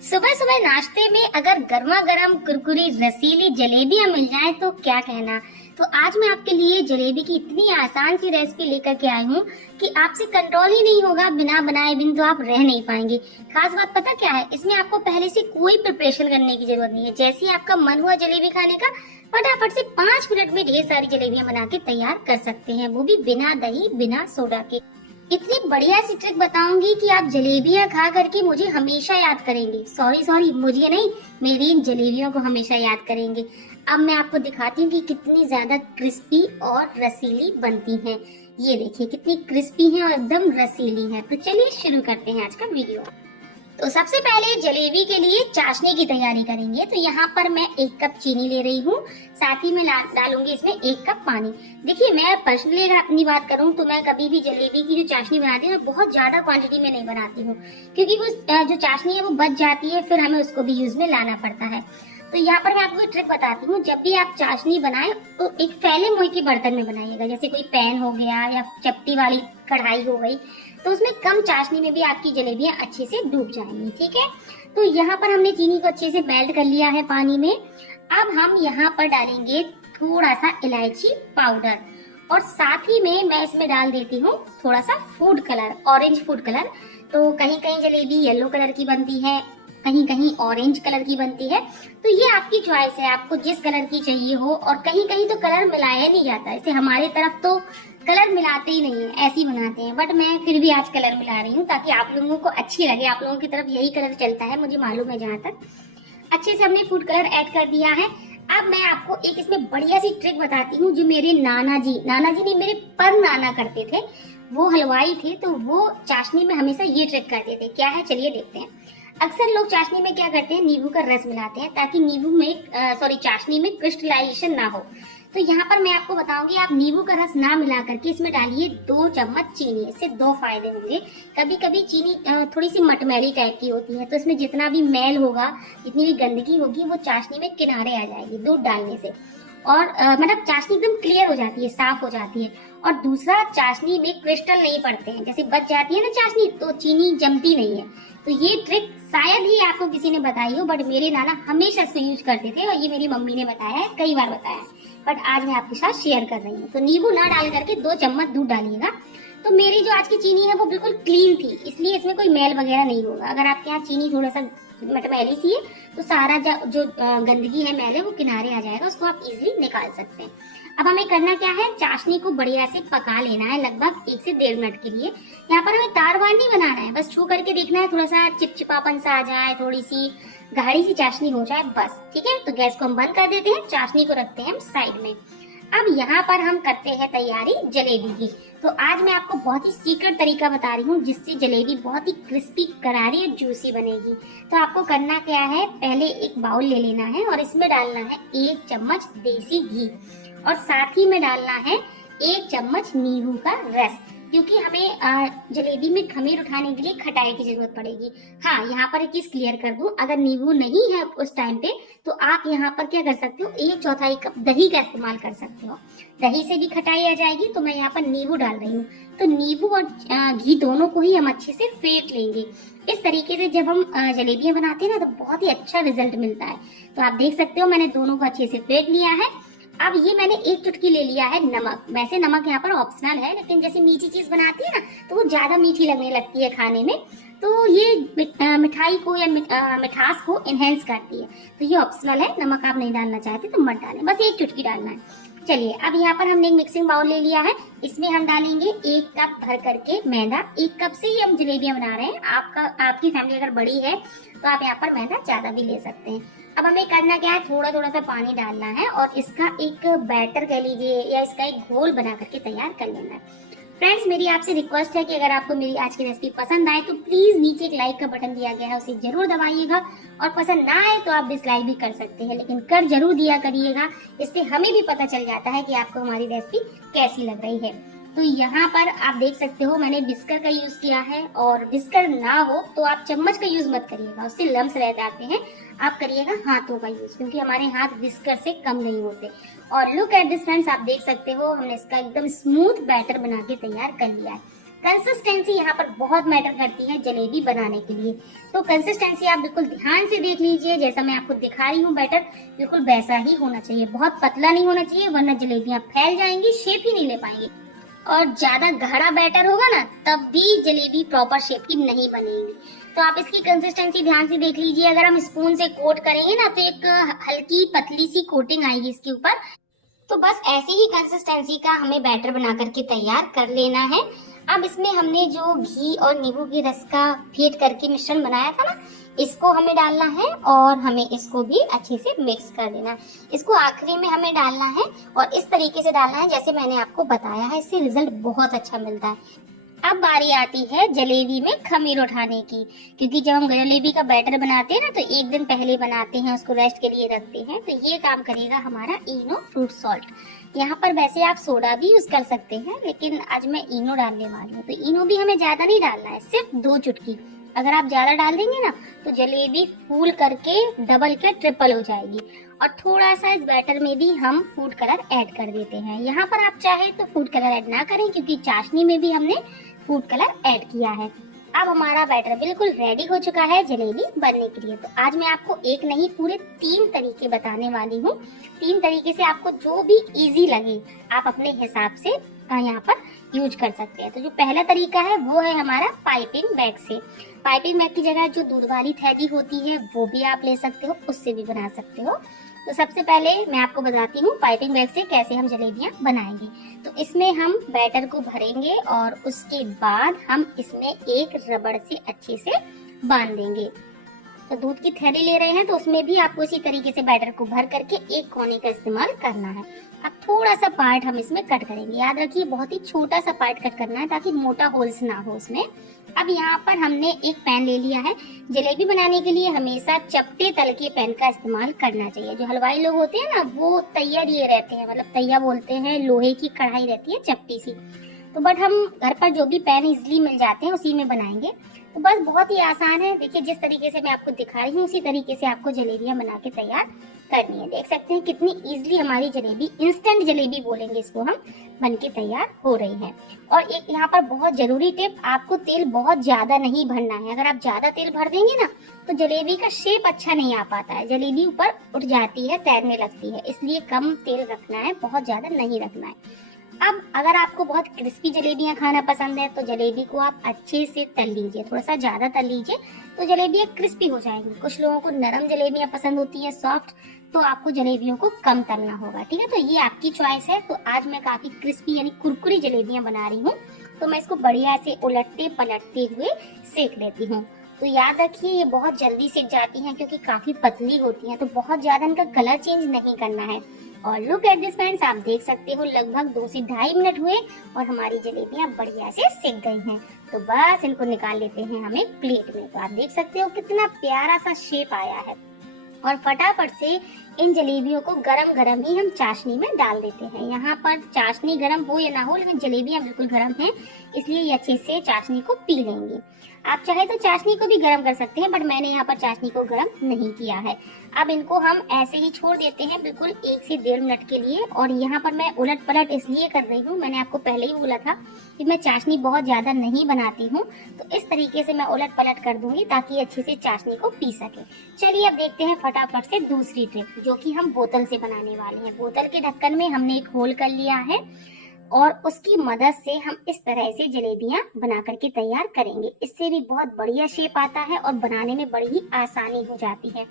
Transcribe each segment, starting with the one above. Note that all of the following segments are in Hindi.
सुबह सुबह नाश्ते में अगर गर्मा गर्म कुरकुरी रसीली जलेबियां मिल जाए तो क्या कहना। तो आज मैं आपके लिए जलेबी की इतनी आसान सी रेसिपी लेकर के आई हूँ कि आपसे कंट्रोल ही नहीं होगा, बिना बनाए बिन तो आप रह नहीं पाएंगे। खास बात पता क्या है, इसमें आपको पहले से कोई प्रिपरेशन करने की जरूरत नहीं है। जैसे ही आपका मन हुआ जलेबी खाने का, फटाफट से 5 मिनट में ढेर सारी जलेबियां बना के तैयार कर सकते हैं, वो भी बिना दही बिना सोडा के। इतनी बढ़िया सी ट्रिक बताऊंगी कि आप जलेबियां खा करके मुझे हमेशा याद करेंगे। सॉरी मुझे नहीं, मेरी इन जलेबियों को हमेशा याद करेंगे। अब मैं आपको दिखाती हूँ कि कितनी ज्यादा क्रिस्पी और रसीली बनती हैं। ये देखिए कितनी क्रिस्पी हैं और एकदम रसीली हैं। तो चलिए शुरू करते हैं आज का वीडियो। तो सबसे पहले जलेबी के लिए चाशनी की तैयारी करेंगे। तो यहाँ पर मैं 1 कप चीनी ले रही हूँ, साथ ही मैं डालूंगी इसमें 1 कप पानी। देखिए मैं पर्सनली अगर अपनी बात करूँ तो मैं कभी भी जलेबी की जो चाशनी बनाती हूँ बहुत ज्यादा क्वांटिटी में नहीं बनाती हूँ, क्योंकि वो जो चाशनी है वो बच जाती है, फिर हमें उसको भी यूज में लाना पड़ता है। तो यहाँ पर मैं आपको एक ट्रिक बताती हूँ, जब भी आप चाशनी बनाएं तो एक फैले मुंह के बर्तन में बनाइएगा। जैसे कोई पैन हो गया या चपटी वाली कढ़ाई हो गई, तो उसमें कम चाशनी में भी आपकी जलेबियां अच्छे से डूब जाएंगी। ठीक है, तो यहाँ पर हमने चीनी को अच्छे से मेल्ट कर लिया है पानी में। अब हम यहाँ पर डालेंगे थोड़ा सा इलायची पाउडर, और साथ ही में मैं इसमें डाल देती हूँ थोड़ा सा food colour, orange food colour. तो कहीं कहीं जलेबी येलो कलर की बनती है, कहीं कहीं ऑरेंज कलर की बनती है, तो ये आपकी चॉइस है, आपको जिस कलर की चाहिए हो। और कहीं कहीं तो कलर मिलाया नहीं जाता, जैसे हमारे तरफ तो कलर मिलाते ही नहीं है, ऐसे ही बनाते हैं। बट मैं फिर भी आज कलर मिला रही हूँ ताकि आप लोगों को अच्छी लगे। आप लोगों की तरफ यही कलर चलता है, मुझे मालूम है। जहाँ तक अच्छे से हमने फूड कलर ऐड कर दिया है। अब मैं आपको एक इसमें बढ़िया सी ट्रिक बताती हूँ, जो मेरे नाना जी नहीं, मेरे पर नाना करते थे। वो हलवाई थे, तो वो चाशनी में हमेशा ये ट्रिक करते थे। क्या है चलिए देखते हैं। अक्सर लोग चाशनी में क्या करते हैं, नींबू का रस मिलाते हैं ताकि नींबू में चाशनी में क्रिस्टलाइजेशन ना हो। तो यहाँ पर मैं आपको बताऊंगी, आप नींबू का रस ना मिला करके इसमें डालिए 2 चम्मच चीनी। इससे 2 फायदे होंगे। कभी कभी चीनी थोड़ी सी मटमैली टाइप की होती है, तो इसमें जितना भी मैल होगा, जितनी भी गंदगी होगी, वो चाशनी में किनारे आ जाएगी दूध डालने से। और मतलब चाशनी एकदम क्लियर हो जाती है, साफ हो जाती है। और दूसरा, चाशनी में क्रिस्टल नहीं पड़ते हैं। जैसे बच जाती है ना चाशनी, तो चीनी जमती नहीं है। तो ये ट्रिक शायद ही आपको किसी ने बताई हो, बट मेरे नाना हमेशा इसको यूज करते थे, और ये मेरी मम्मी ने बताया है, कई बार बताया है। बट आज मैं आपके साथ शेयर कर रही हूँ। तो नींबू ना डाल करके 2 चम्मच दूध डालिएगा। तो मेरी जो आज की चीनी है वो बिल्कुल क्लीन थी, इसलिए इसमें कोई मैल वगैरह नहीं होगा। अगर आपके यहाँ चीनी थोड़ा सा मटमैली सी है, तो सारा जो गंदगी है, मैल है, वो किनारे आ जाएगा, उसको आप इजिली निकाल सकते हैं। अब हमें करना क्या है, चाशनी को बढ़िया से पका लेना है, लगभग 1 से 1.5 मिनट के लिए। यहाँ पर हमें तार वार नहीं बनाना है, बस छू करके देखना है, थोड़ा सा चिपचिपापन सा आ जाए, थोड़ी सी गाढ़ी सी चाशनी हो जाए, बस। ठीक है, तो गैस को हम बंद कर देते हैं, चाशनी को रखते हैं हम साइड में। अब यहाँ पर हम करते हैं तैयारी जलेबी की। तो आज मैं आपको बहुत ही सीक्रेट तरीका बता रही हूँ, जिससे जलेबी बहुत ही क्रिस्पी, करारी और जूसी बनेगी। तो आपको करना क्या है, पहले एक बाउल ले लेना है और इसमें डालना है 1 चम्मच देसी घी, और साथ ही में डालना है 1 चम्मच नींबू का रस, क्योंकि हमें जलेबी में खमीर उठाने के लिए खटाई की जरूरत पड़ेगी। हाँ, यहाँ पर एक चीज क्लियर कर दूं, अगर नींबू नहीं है उस टाइम पे, तो आप यहाँ पर क्या कर सकते हो, 1/4 कप दही का इस्तेमाल कर सकते हो। दही से भी खटाई आ जाएगी। तो मैं यहाँ पर नींबू डाल रही हूँ। तो नींबू और घी दोनों को ही हम अच्छे से फेंट लेंगे। इस तरीके से जब हम जलेबियां बनाते हैं ना, तो बहुत ही अच्छा रिजल्ट मिलता है। तो आप देख सकते हो मैंने दोनों को अच्छे से फेंट लिया है। अब ये मैंने 1 चुटकी ले लिया है नमक। वैसे नमक यहाँ पर ऑप्शनल है, लेकिन जैसे मीठी चीज बनाती है ना, तो वो ज्यादा मीठी लगने लगती है खाने में, तो ये मिठाई को या मिठास को एनहेंस करती है। तो ये ऑप्शनल है, नमक आप नहीं डालना चाहते तो मत डालें, बस 1 चुटकी डालना है। चलिए, अब यहाँ पर हमने एक मिक्सिंग बाउल ले लिया है, इसमें हम डालेंगे 1 कप भर करके मैदा। 1 कप से ही हम जलेबियां बना रहे हैं। आपकी फैमिली अगर बड़ी है तो आप यहाँ पर मैदा ज्यादा भी ले सकते हैं। अब हमें करना क्या है, थोड़ा थोड़ा सा पानी डालना है और इसका एक बैटर कह लीजिए, या इसका एक घोल बना करके तैयार कर लेना है। फ्रेंड्स, मेरी आपसे रिक्वेस्ट है कि अगर आपको मेरी आज की रेसिपी पसंद आए तो प्लीज नीचे एक लाइक का बटन दिया गया है, उसे जरूर दबाइएगा। और पसंद ना आए तो आप डिसलाइक भी कर सकते हैं, लेकिन कर जरूर दिया करिएगा, इससे हमें भी पता चल जाता है कि आपको हमारी रेसिपी कैसी लग रही है। तो यहाँ पर आप देख सकते हो मैंने विस्कर का यूज किया है, और विस्कर ना हो तो आप चम्मच का यूज मत करिएगा, उससे लम्स रह जाते हैं। आप करिएगा हाथों का यूज, क्योंकि हमारे हाथ विस्कर से कम नहीं होते। और लुक एट दिस फ्रेंड्स, आप देख सकते हो हमने इसका एकदम स्मूथ बैटर बना के तैयार कर लिया है। कंसिस्टेंसी यहाँ पर बहुत मैटर करती है जलेबी बनाने के लिए। तो कंसिस्टेंसी आप बिल्कुल ध्यान से देख लीजिए, जैसा मैं आपको दिखा रही हूँ बैटर बिल्कुल वैसा ही होना चाहिए। बहुत पतला नहीं होना चाहिए वरना जलेबियां फैल जाएंगी, शेप ही नहीं ले पाएंगी। और ज्यादा गाढ़ा बैटर होगा ना तब भी जलेबी प्रॉपर शेप की नहीं बनेगी। तो आप इसकी कंसिस्टेंसी ध्यान से देख लीजिए। अगर हम स्पून से कोट करेंगे ना तो एक हल्की पतली सी कोटिंग आएगी इसके ऊपर। तो बस ऐसी ही कंसिस्टेंसी का हमें बैटर बना करके तैयार कर लेना है। अब इसमें हमने जो घी और नींबू के रस का फेंट करके मिश्रण बनाया था ना, इसको हमें डालना है और हमें इसको भी अच्छे से मिक्स कर देना है। इसको आखिरी में हमें डालना है और इस तरीके से डालना है जैसे मैंने आपको बताया है। इससे रिजल्ट बहुत अच्छा मिलता है। अब बारी आती है जलेबी में खमीर उठाने की, क्योंकि जब हम जलेबी का बैटर बनाते हैं ना तो एक दिन पहले बनाते हैं, उसको रेस्ट के लिए रखते हैं। तो ये काम करेगा हमारा इनो फ्रूट सॉल्ट। यहाँ पर वैसे आप सोडा भी यूज कर सकते हैं, लेकिन आज मैं इनो डालने वाली हूँ। तो इनो भी हमें ज्यादा नहीं डालना है, सिर्फ 2 चुटकी। अगर आप ज्यादा डाल देंगे ना तो जलेबी फूल करके डबल के ट्रिपल हो जाएगी। और थोड़ा सा इस बैटर में भी हम फूड कलर ऐड कर देते हैं। यहाँ पर आप चाहे तो फूड कलर ऐड ना करें, क्योंकि चाशनी में भी हमने फूड कलर ऐड किया है। अब हमारा बैटर बिल्कुल रेडी हो चुका है जलेबी बनने के लिए। तो आज मैं आपको एक नहीं पूरे 3 तरीके बताने वाली हूँ। 3 तरीके से आपको जो भी इजी लगे आप अपने हिसाब से यहाँ पर यूज कर सकते हैं। तो जो पहला तरीका है वो है हमारा पाइपिंग बैग से। पाइपिंग बैग की जगह जो दूध वाली थैली होती है वो भी आप ले सकते हो, उससे भी बना सकते हो। तो सबसे पहले मैं आपको बताती हूँ पाइपिंग बैग से कैसे हम जलेबियां बनाएंगे। तो इसमें हम बैटर को भरेंगे और उसके बाद हम इसमें एक रबड़ से अच्छे से बांध देंगे। तो दूध की थैली ले रहे हैं तो उसमें भी आपको इसी तरीके से बैटर को भर करके एक कोने का इस्तेमाल करना है। अब थोड़ा सा पार्ट हम इसमें कट करेंगे। याद रखिए बहुत ही छोटा सा पार्ट कट करना है ताकि मोटा होल्स ना हो उसमें। अब यहाँ पर हमने एक पैन ले लिया है। जलेबी बनाने के लिए हमेशा चपटे तल के पैन का इस्तेमाल करना चाहिए। जो हलवाई लोग होते हैं ना वो तैया लिए रहते हैं, मतलब तैया बोलते हैं, लोहे की कढ़ाई रहती है चपटी सी। तो बट हम घर पर जो भी पैन इजिली मिल जाते हैं उसी में बनाएंगे। तो बस बहुत ही आसान है। देखिए जिस तरीके से मैं आपको दिखा रही हूँ उसी तरीके से आपको जलेबियां बना के तैयार करनी है। देख सकते हैं कितनी इजीली हमारी जलेबी, इंस्टेंट जलेबी बोलेंगे इसको हम, बन के तैयार हो रही है। और एक यहाँ पर बहुत जरूरी टिप, आपको तेल बहुत ज्यादा नहीं भरना है। अगर आप ज्यादा तेल भर देंगे ना तो जलेबी का शेप अच्छा नहीं आ पाता है, जलेबी ऊपर उठ जाती है, तैरने लगती है। इसलिए कम तेल रखना है, बहुत ज्यादा नहीं रखना है। अब अगर आपको बहुत क्रिस्पी जलेबियां खाना पसंद है तो जलेबी को आप अच्छे से तल लीजिए, थोड़ा सा ज्यादा तल लीजिए तो जलेबियां क्रिस्पी हो जाएंगी। कुछ लोगों को नरम जलेबियां पसंद होती है, सॉफ्ट, तो आपको जलेबियों को कम तलना होगा। ठीक है, तो ये आपकी चॉइस है। तो आज मैं काफी क्रिस्पी यानी कुरकुरी जलेबियां बना रही हूँ, तो मैं इसको बढ़िया से उलटते पलटते हुए सेक लेती हूँ। तो याद रखिए ये बहुत जल्दी सेक जाती हैं क्योंकि काफी पतली होती हैं, तो बहुत ज्यादा इनका कलर चेंज नहीं करना है। और लुक एट दिस फ्रेंड्स, आप देख सकते हो लगभग 2 से 2.5 मिनट हुए और हमारी जलेबियां बढ़िया से सिक गई हैं। तो बस इनको निकाल लेते हैं हम एक प्लेट में। तो आप देख सकते हो कितना प्यारा सा शेप आया है। और फटाफट से इन जलेबियों को गरम गरम ही हम चाशनी में डाल देते हैं। यहाँ पर चाशनी गरम हो या ना हो, लेकिन जलेबियां बिल्कुल गरम हैं, इसलिए ये अच्छे से चाशनी को पी लेंगे। आप चाहे तो चाशनी को भी गरम कर सकते हैं, बट मैंने यहाँ पर चाशनी को गरम नहीं किया है। अब इनको हम ऐसे ही छोड़ देते हैं बिल्कुल 1 से 1.5 मिनट के लिए। और यहाँ पर मैं उलट पलट इसलिए कर रही हूँ, मैंने आपको पहले ही बोला था कि मैं चाशनी बहुत ज्यादा नहीं बनाती हूँ, तो इस तरीके से मैं उलट पलट कर दूंगी ताकि अच्छे से चाशनी को पी सके। चलिए अब देखते हैं फटाफट से दूसरी ट्रिक, जो कि हम बोतल से बनाने वाले हैं। बोतल के ढक्कन में हमने एक होल कर लिया है और उसकी मदद से हम इस तरह से जलेबियां बना करके तैयार करेंगे। इससे भी बहुत बढ़िया शेप आता है और बनाने में बड़ी ही आसानी हो जाती है।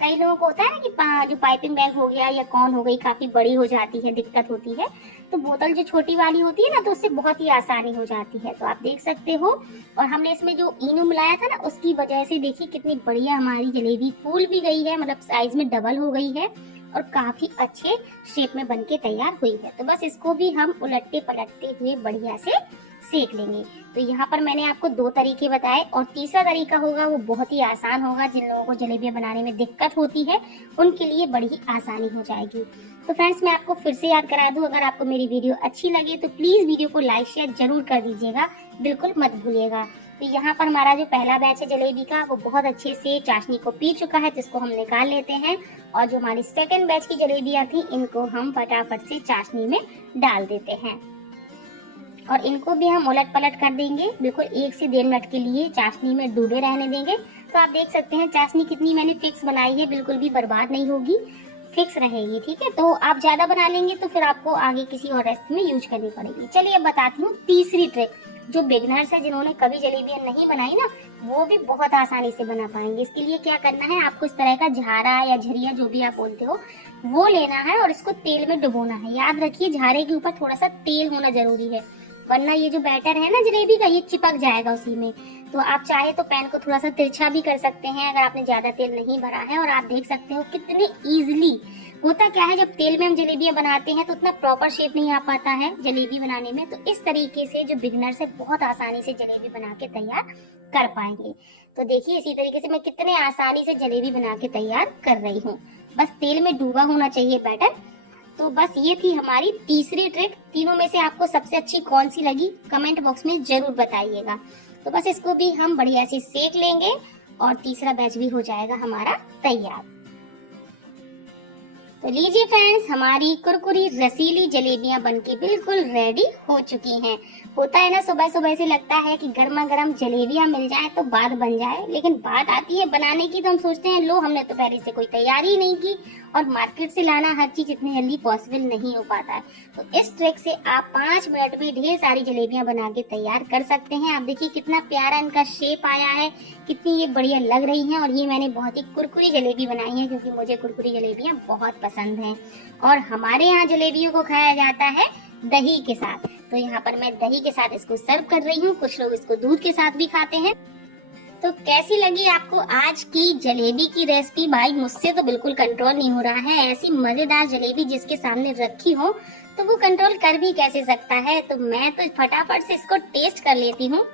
कई लोगों को होता है ना कि जो पाइपिंग बैग हो गया या कौन हो गई काफी बड़ी हो जाती है, दिक्कत होती है, तो बोतल जो छोटी वाली होती है ना तो उससे बहुत ही आसानी हो जाती है। तो आप देख सकते हो, और हमने इसमें जो इनो मिलाया था ना उसकी वजह से देखिए कितनी बढ़िया हमारी जलेबी फूल भी गई है, मतलब साइज में डबल हो गई है और काफी अच्छे शेप में बनके तैयार हुई है। तो बस इसको भी हम उलटते पलटते हुए बढ़िया से सेक लेंगे। तो यहाँ पर मैंने आपको 2 तरीके बताए और तीसरा तरीका होगा वो बहुत ही आसान होगा। जिन लोगों को जलेबियां बनाने में दिक्कत होती है उनके लिए बड़ी ही आसानी हो जाएगी। तो फ्रेंड्स मैं आपको फिर से याद करा दूं, अगर आपको मेरी वीडियो अच्छी लगे तो प्लीज वीडियो को लाइक शेयर जरूर कर दीजिएगा, बिल्कुल मत भूलिएगा। तो यहाँ पर हमारा जो पहला बैच है जलेबी का वो बहुत अच्छे से चाशनी को पी चुका है, तो इसको हम निकाल लेते हैं। और जो हमारी सेकेंड बैच की जलेबियां थी इनको हम फटाफट से चाशनी में डाल देते हैं। और इनको भी हम उलट पलट कर देंगे, बिल्कुल 1 से 1.5 मिनट के लिए चाशनी में डूबे रहने देंगे। तो आप देख सकते हैं चाशनी कितनी मैंने फिक्स बनाई है, बिल्कुल भी बर्बाद नहीं होगी, फिक्स रहेगी। ठीक है, तो आप ज्यादा बना लेंगे तो फिर आपको आगे किसी और रेसिपी में यूज करनी पड़ेगी। चलिए अब बताती हूँ तीसरी ट्रिक, जो बिगनर्स है जिन्होंने कभी जलेबियां नहीं बनाई ना, वो भी बहुत आसानी से बना पाएंगे। इसके लिए क्या करना है, आपको इस तरह का झारा या झरिया जो भी आप बोलते हो वो लेना है और इसको तेल में डुबोना है। याद रखिए झारे के ऊपर थोड़ा सा तेल होना जरूरी है, वरना ये जो बैटर है ना जलेबी का, ये चिपक जाएगा उसी में। तो आप चाहे तो पैन को थोड़ा सा तिरछा भी कर सकते हैं अगर आपने ज्यादा तेल नहीं भरा है। और आप देख सकते हो कितने इजीली होता क्या है, जब तेल में हम जलेबियां बनाते हैं तो उतना प्रॉपर शेप नहीं आ पाता है जलेबी बनाने में। तो इस तरीके से जो बिगनर्स है बहुत आसानी से जलेबी बना के तैयार कर पाएंगे। तो देखिए इसी तरीके से मैं कितने आसानी से जलेबी बना के तैयार कर रही हूँ, बस तेल में डूबा होना चाहिए बैटर। तो बस ये थी हमारी तीसरी ट्रिक। तीनों में से आपको सबसे अच्छी कौन सी लगी कमेंट बॉक्स में जरूर बताइएगा। तो बस इसको भी हम बढ़िया से सेक लेंगे और तीसरा बैच भी हो जाएगा हमारा तैयार। तो लीजिए फ्रेंड्स, हमारी कुरकुरी रसीली जलेबियां बनके बिल्कुल रेडी हो चुकी हैं। होता है ना, सुबह सुबह से लगता है कि गर्मा गर्म जलेबियां मिल जाए तो बात बन जाए, लेकिन बात आती है बनाने की तो हम सोचते हैं लो हमने तो पहले से कोई तैयारी नहीं की, और मार्केट से लाना हर चीज इतनी जल्दी पॉसिबल नहीं हो पाता है। तो इस ट्रिक से आप 5 मिनट में ढेर सारी जलेबियां बना के तैयार कर सकते हैं। आप देखिए कितना प्यारा इनका शेप आया है, कितनी ये बढ़िया लग रही हैं। और ये मैंने बहुत ही कुरकुरी जलेबी बनाई है क्योंकि मुझे कुरकुरी जलेबियां बहुत पसंद हैं। और हमारे यहाँ जलेबियों को खाया जाता है दही के साथ, तो यहाँ पर मैं दही के साथ इसको सर्व कर रही हूँ। कुछ लोग इसको दूध के साथ भी खाते हैं। तो कैसी लगी आपको आज की जलेबी की रेसिपी? भाई मुझसे तो बिल्कुल कंट्रोल नहीं हो रहा है, ऐसी मजेदार जलेबी जिसके सामने रखी हो तो वो कंट्रोल कर भी कैसे सकता है। तो मैं तो फटाफट से इसको टेस्ट कर लेती हूँ।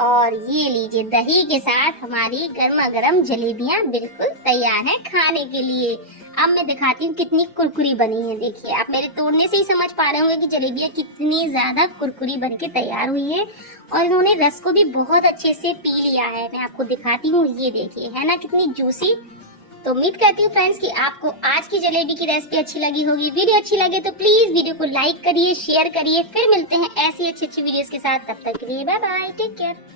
और ये लीजिए दही के साथ हमारी गर्मा गर्म जलेबियां बिल्कुल तैयार है खाने के लिए। अब मैं दिखाती हूँ कितनी कुरकुरी बनी है। देखिए आप मेरे तोड़ने से ही समझ पा रहे होंगे कि जलेबियां कितनी ज्यादा कुरकुरी बन के तैयार हुई है। और इन्होंने रस को भी बहुत अच्छे से पी लिया है। मैं आपको दिखाती हूँ, ये देखिए है ना कितनी जूसी। तो उम्मीद करती हूँ फ्रेंड्स कि आपको आज की जलेबी की रेसिपी अच्छी लगी होगी। वीडियो अच्छी लगे तो प्लीज वीडियो को लाइक करिए, शेयर करिए। फिर मिलते हैं ऐसी अच्छी वीडियोस के साथ, तब तक के लिए बाय बाय, टेक केयर।